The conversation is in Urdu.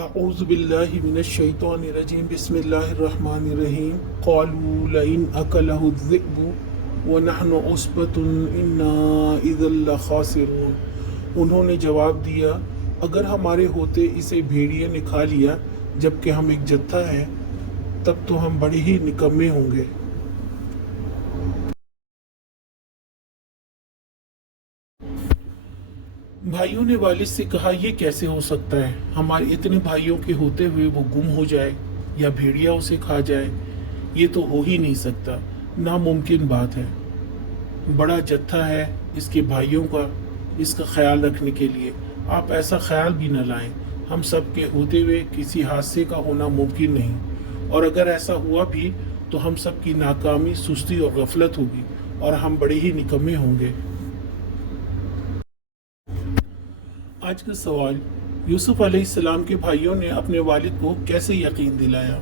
اعوذ باللہ من الشیطان الرجیم بسم اللہ الرحمن الرحیم قالوا لئن اکلہ الذئب ونحن عصبة انا اذا لخاسرون۔ انہوں نے جواب دیا اگر ہمارے ہوتے اسے بھیڑیے نے کھا لیا جبکہ ہم ایک جتھا ہیں تب تو ہم بڑے ہی نکمے ہوں گے۔ بھائیوں نے والد سے کہا یہ کیسے ہو سکتا ہے، ہمارے اتنے بھائیوں کے ہوتے ہوئے وہ گم ہو جائے یا بھیڑیا اسے کھا جائے، یہ تو ہو ہی نہیں سکتا، ناممکن بات ہے۔ بڑا جتھا ہے اس کے بھائیوں کا، اس کا خیال رکھنے کے لیے آپ ایسا خیال بھی نہ لائیں، ہم سب کے ہوتے ہوئے کسی حادثے کا ہونا ممکن نہیں، اور اگر ایسا ہوا بھی تو ہم سب کی ناکامی، سستی اور غفلت ہوگی اور ہم بڑے ہی نکمے ہوں گے۔ آج کا سوال، یوسف علیہ السلام کے بھائیوں نے اپنے والد کو کیسے یقین دلایا؟